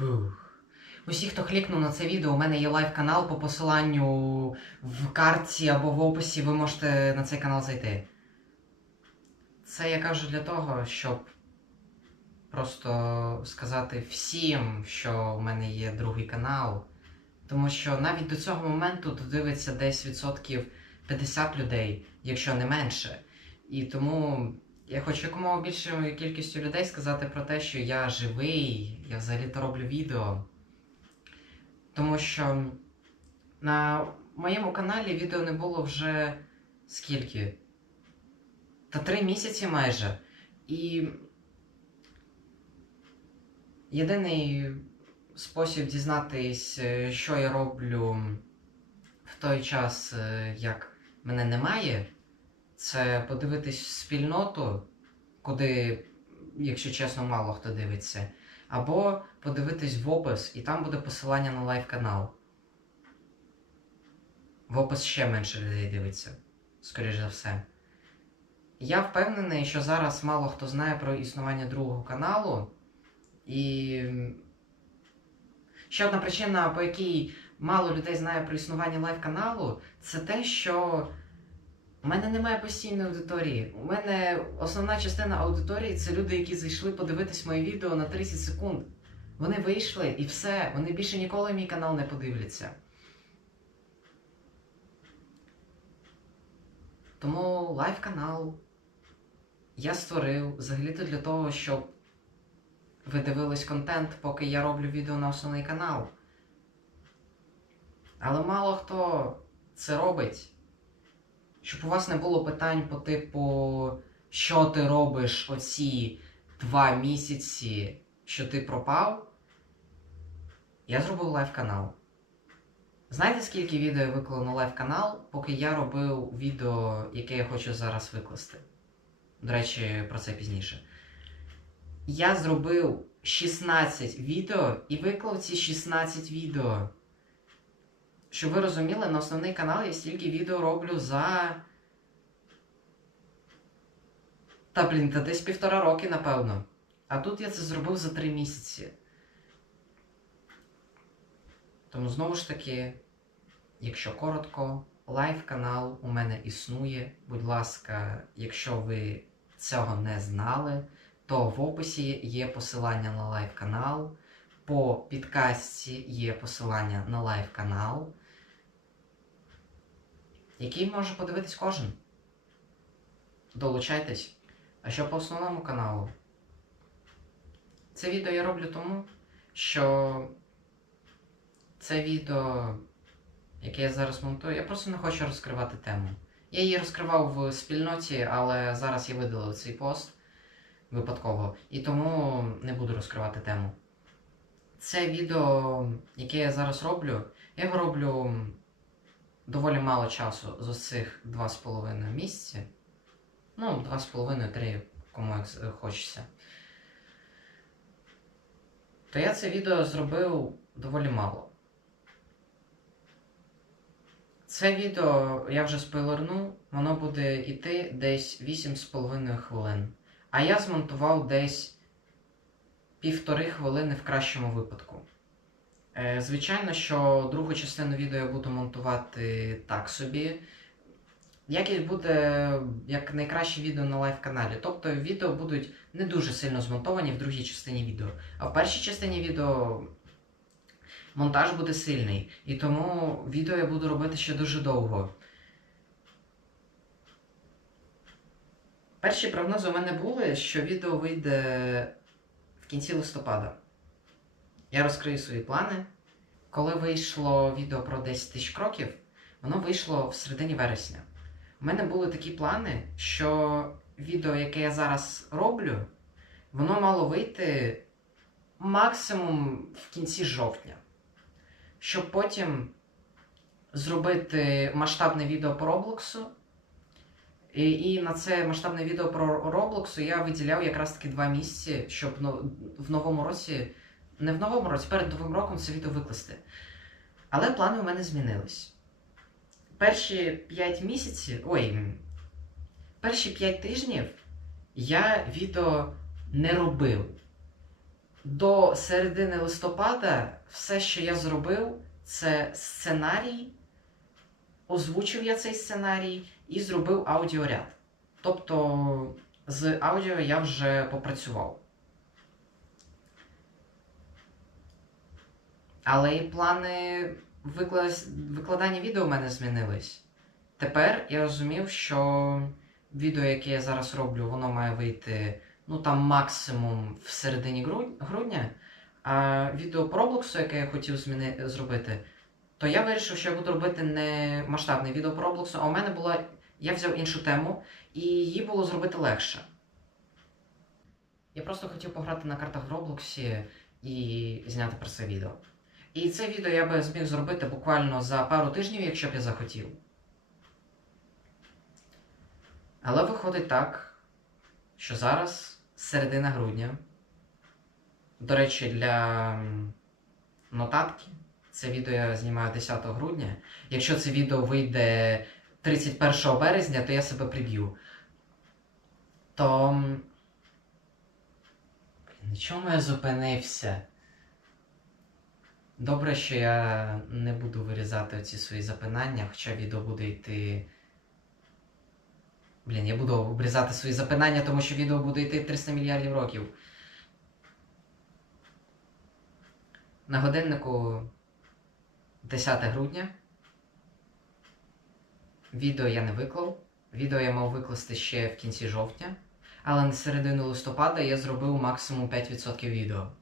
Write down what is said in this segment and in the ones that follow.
Фух. Усі, хто клікнув на це відео, у мене є лайв-канал по посиланню в картці або в описі, ви можете на цей канал зайти. Це я кажу для того, щоб просто сказати всім, що в мене є другий канал. Тому що навіть до цього моменту дивиться десь відсотків 50 людей, якщо не менше. І тому я хочу якомога більшою кількістю людей сказати про те, що я живий, я взагалі-то роблю відео. Тому що на моєму каналі відео не було вже скільки? Та три місяці майже. І єдиний спосіб дізнатись, е, що я роблю в той час, е, як мене немає, це подивитись спільноту, куди, якщо чесно, мало хто дивиться. Або подивитись в опис, і там буде посилання на лайв канал. В опис ще менше людей дивиться, скоріш за все. Я впевнений, що зараз мало хто знає про існування другого каналу. І ще одна причина, по якій мало людей знає про існування лайв каналу, це те, що у мене немає постійної аудиторії. У мене основна частина аудиторії це люди, які зайшли подивитись моє відео на 30 секунд. Вони вийшли і все. Вони більше ніколи мій канал не подивляться. Тому лайв канал я створив взагалі-то для того, щоб ви дивились контент, поки я роблю відео на основний канал. Але мало хто це робить. Щоб у вас не було питань по типу, що ти робиш оці два місяці, що ти пропав. Я зробив лайв канал. Знаєте, скільки відео я виклав на лайв канал, поки я робив відео, яке я хочу зараз викласти? До речі, про це пізніше. Я зробив 16 відео і виклав ці 16 відео. Щоб ви розуміли, на основний канал я стільки відео роблю за. Та блін, та десь півтора роки, напевно. А тут я це зробив за три місяці. Тому знову ж таки, якщо коротко, лайв канал у мене існує. Будь ласка, якщо ви цього не знали, то в описі є посилання на лайв канал. По підкастці є посилання на лайв канал, який може подивитись кожен. Долучайтесь. А що по основному каналу? Це відео я роблю тому, що це відео, яке я зараз монтую, я просто не хочу розкривати тему. Я її розкривав в спільноті, але зараз я видалив цей пост випадково, і тому не буду розкривати тему. Це відео, яке я зараз роблю, я його роблю доволі мало часу з цих 2,5 місяці. Ну, 2,5-3, кому як хочеться. То я це відео зробив доволі мало. Це відео я вже спойлерну, воно буде йти десь 8,5 хвилин. А я змонтував десь півтори хвилини в кращому випадку. Е, звичайно, що другу частину відео я буду монтувати так собі. Якість буде як найкраще відео на лайв-каналі. Тобто відео будуть не дуже сильно змонтовані в другій частині відео. А в першій частині відео монтаж буде сильний. І тому відео я буду робити ще дуже довго. Перші прогнози у мене були, що відео вийде в кінці листопада. Я розкрию свої плани. Коли вийшло відео про 10 тисяч кроків, воно вийшло в середині вересня. У мене були такі плани, що відео, яке я зараз роблю, воно мало вийти максимум в кінці жовтня. Щоб потім зробити масштабне відео по Роблоксу. І, і на це масштабне відео про Роблоксу я виділяв якраз таки два місяці, щоб в новому році, не в новому році, перед новим роком це відео викласти. Але плани у мене змінились. Перші 5 місяців, ой, перші 5 тижнів я відео не робив. До середини листопада все, що я зробив, це сценарій. Озвучив я цей сценарій і зробив аудіоряд. Тобто з аудіо я вже попрацював. Але і плани викла- викладання відео в мене змінились. Тепер я розумів, що відео, яке я зараз роблю, воно має вийти ну там максимум в середині грудня. А відео про Роблоксу, яке я хотів зміни... зробити, то я вирішив, що я буду робити не масштабне відео про Роблоксу, а у мене була. Я взяв іншу тему, і її було зробити легше. Я просто хотів пограти на картах в Роблоксі і зняти про це відео. І це відео я би зміг зробити буквально за пару тижнів, якщо б я захотів. Але виходить так, що зараз середина грудня. До речі, для нотатки це відео я знімаю 10 грудня. Якщо це відео вийде 31 березня, то я себе приб'ю. То. На чому я зупинився? Добре, що я не буду вирізати ці свої запинання, хоча відео буде йти. Блін, я буду обрізати свої запинання, тому що відео буде йти 300 мільярдів років. На годиннику 10 грудня. Відео я не виклав. Відео я мав викласти ще в кінці жовтня. Але на середину листопада я зробив максимум 5% відео.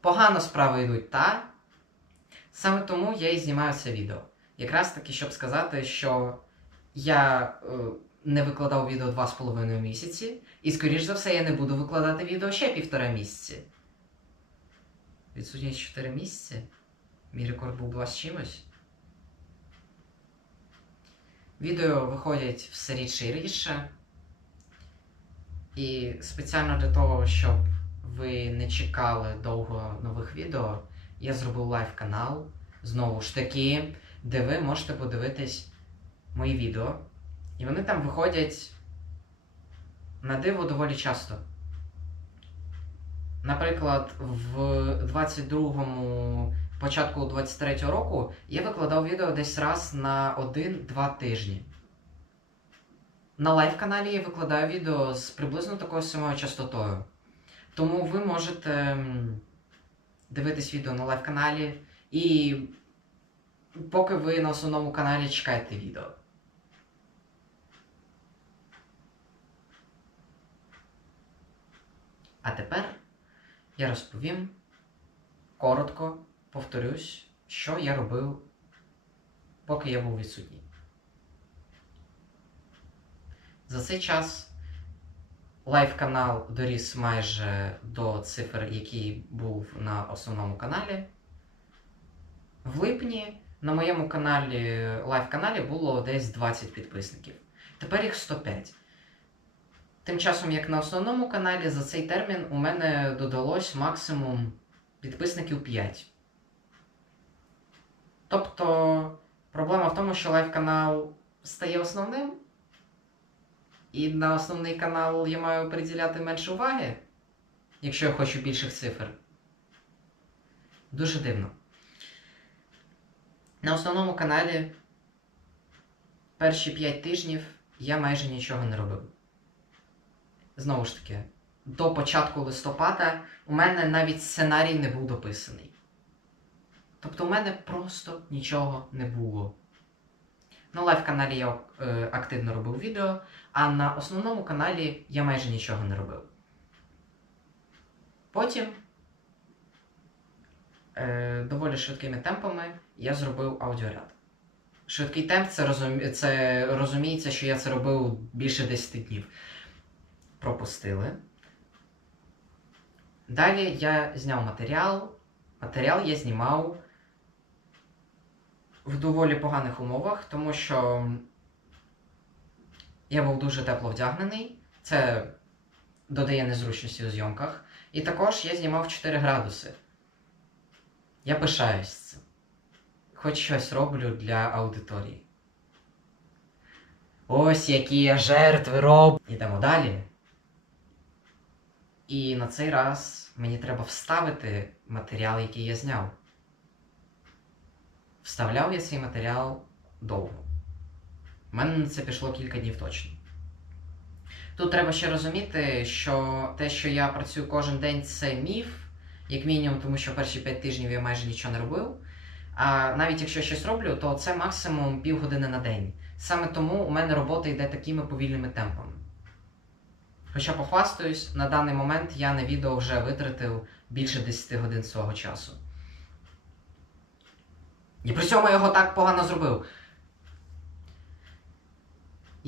Погано справи йдуть, та? Саме тому я і знімаю це відео. Якраз таки, щоб сказати, що я е, не викладав відео 2,5 місяці, і, скоріш за все, я не буду викладати відео ще півтора місяці. Відсутність 4 місяці. Мій рекорд був 2 з чимось. Відео виходять все рідше і рідше. І спеціально для того, щоб ви не чекали довго нових відео, я зробив лайв-канал. Знову ж таки, де ви можете подивитись мої відео. І вони там виходять на диво доволі часто. Наприклад, в 22-му, початку 23-го року я викладав відео десь раз на 1-2 тижні. На лайв-каналі я викладаю відео з приблизно такою самою частотою. Тому ви можете дивитись відео на лайв-каналі і поки ви на основному каналі чекаєте відео. А тепер я розповім коротко, повторюсь, що я робив, поки я був відсутній. За цей час лайв-канал доріс майже до цифр, який був на основному каналі. В липні на моєму каналі, лайв-каналі було десь 20 підписників. Тепер їх 105. Тим часом, як на основному каналі, за цей термін у мене додалось максимум підписників 5. Тобто, проблема в тому, що лайв-канал стає основним, і на основний канал я маю приділяти менше уваги, якщо я хочу більших цифр. Дуже дивно. На основному каналі перші 5 тижнів я майже нічого не робив. Знову ж таки, до початку листопада у мене навіть сценарій не був дописаний. Тобто у мене просто нічого не було. На лайв-каналі я е, активно робив відео, а на основному каналі я майже нічого не робив. Потім е, доволі швидкими темпами я зробив аудіоряд. Швидкий темп це, розумі... це розуміється, що я це робив більше 10 днів. Пропустили. Далі я зняв матеріал. Матеріал я знімав в доволі поганих умовах, тому що я був дуже тепло вдягнений. Це додає незручності у зйомках. І також я знімав 4 градуси. Я пишаюсь цим. Хоч щось роблю для аудиторії. Ось які я жертви роблю. Ідемо далі. І на цей раз мені треба вставити матеріал, який я зняв. Вставляв я цей матеріал довго. У мене на це пішло кілька днів точно. Тут треба ще розуміти, що те, що я працюю кожен день, це міф, як мінімум, тому що перші 5 тижнів я майже нічого не робив. А навіть якщо щось роблю, то це максимум півгодини на день. Саме тому у мене робота йде такими повільними темпами. Хоча похвастаюсь, на даний момент я на відео вже витратив більше 10 годин свого часу. І при цьому я його так погано зробив.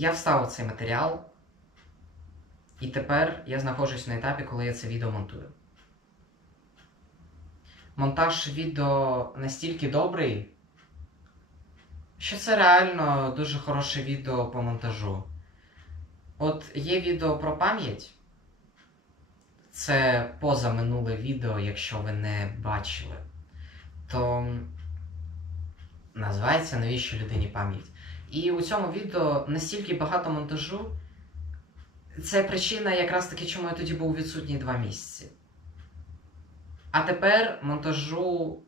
Я вставив цей матеріал, і тепер я знаходжусь на етапі, коли я це відео монтую. Монтаж відео настільки добрий, що це реально дуже хороше відео по монтажу. От є відео про пам'ять. Це поза минуле відео, якщо ви не бачили. То називається Навіщо людині пам'ять? І у цьому відео настільки багато монтажу. Це причина якраз таки, чому я тоді був відсутній два місяці. А тепер монтажу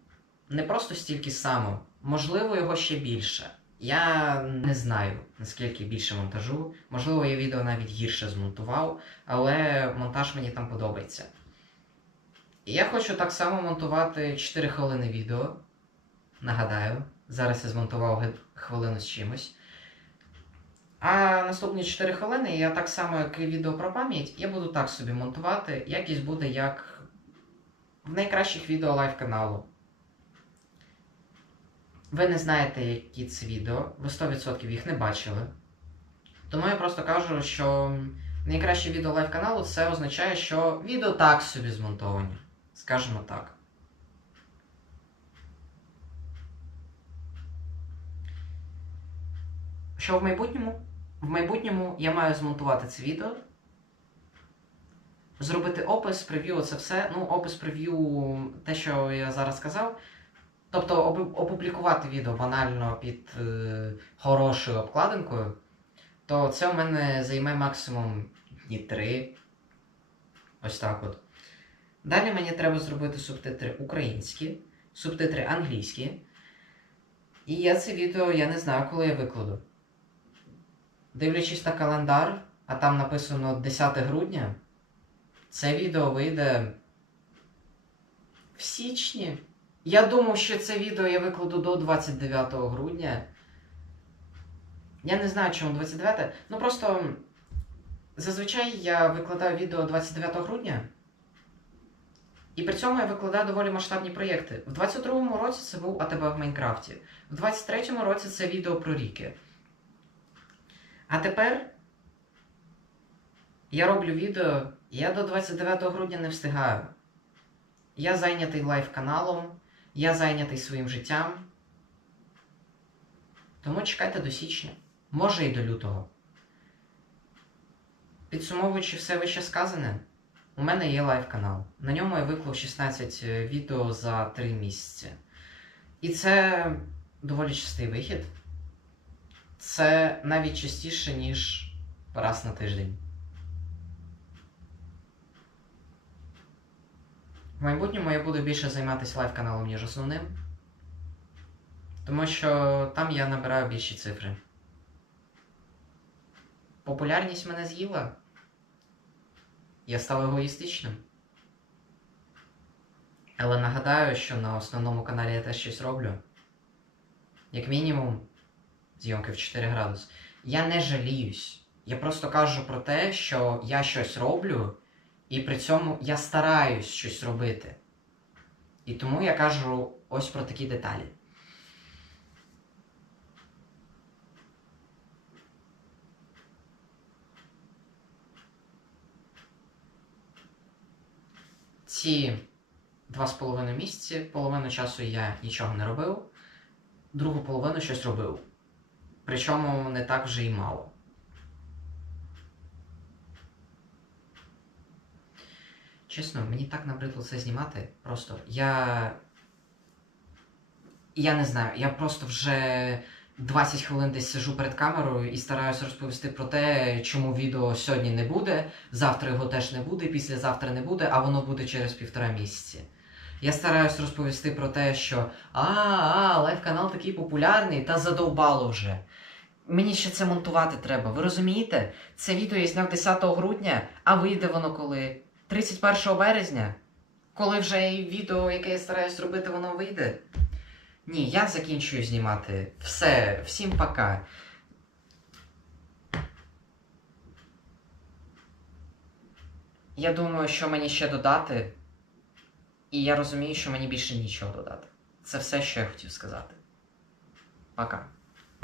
не просто стільки само, можливо, його ще більше. Я не знаю, наскільки більше монтажу. Можливо, я відео навіть гірше змонтував, але монтаж мені там подобається. І я хочу так само монтувати 4 хвилини відео. Нагадаю, зараз я змонтував хвилину з чимось. А наступні 4 хвилини я так само, як і відео про пам'ять, я буду так собі монтувати. Якість буде як в найкращих відео лайв каналу. Ви не знаєте, які це відео, ви 100% їх не бачили. Тому я просто кажу, що найкраще відео лайв каналу це означає, що відео так собі змонтовані. Скажімо так. Що в майбутньому? В майбутньому я маю змонтувати це відео. Зробити опис, прев'ю, це все. Ну, опис прев'ю, те, що я зараз сказав. Тобто опублікувати відео банально під е, хорошою обкладинкою, то це у мене займе максимум дні три. Ось так от. Далі мені треба зробити субтитри українські, субтитри англійські. І я це відео я не знаю, коли я викладу. Дивлячись на календар, а там написано 10 грудня, це відео вийде в січні. Я думав, що це відео я викладу до 29 грудня. Я не знаю, чому 29. Ну просто зазвичай я викладаю відео 29 грудня. І при цьому я викладаю доволі масштабні проєкти. В 22-му році це був АТБ в Майнкрафті. В 23-му році це відео про ріки. А тепер я роблю відео, я до 29 грудня не встигаю. Я зайнятий лайв каналом, я зайнятий своїм життям. Тому чекайте до січня, може і до лютого. Підсумовуючи все вище сказане, у мене є лайв канал. На ньому я виклав 16 відео за 3 місяці. І це доволі частий вихід. Це навіть частіше, ніж раз на тиждень. В майбутньому я буду більше займатися лайв-каналом, ніж основним. Тому що там я набираю більші цифри. Популярність мене з'їла. Я став егоїстичним. Але нагадаю, що на основному каналі я теж щось роблю. Як мінімум, зйомки в 4 градуси. Я не жаліюсь. Я просто кажу про те, що я щось роблю, і при цьому я стараюсь щось робити. І тому я кажу ось про такі деталі. Ці два з половиною місяці, половину часу я нічого не робив, другу половину щось робив. Причому не так вже й мало. Чесно, мені так набридло це знімати. Просто я. Я не знаю, я просто вже 20 хвилин десь сижу перед камерою і стараюся розповісти про те, чому відео сьогодні не буде, завтра його теж не буде, післязавтра не буде, а воно буде через півтора місяці. Я стараюсь розповісти про те, що а, а, лайв-канал такий популярний, та задовбало вже. Мені ще це монтувати треба. Ви розумієте? Це відео я зняв 10 грудня, а вийде воно коли? 31 березня? Коли вже і відео, яке я стараюсь робити, воно вийде? Ні, я закінчую знімати. Все, всім пока. Я думаю, що мені ще додати. І я розумію, що мені більше нічого додати. Це все, що я хотів сказати. Пока.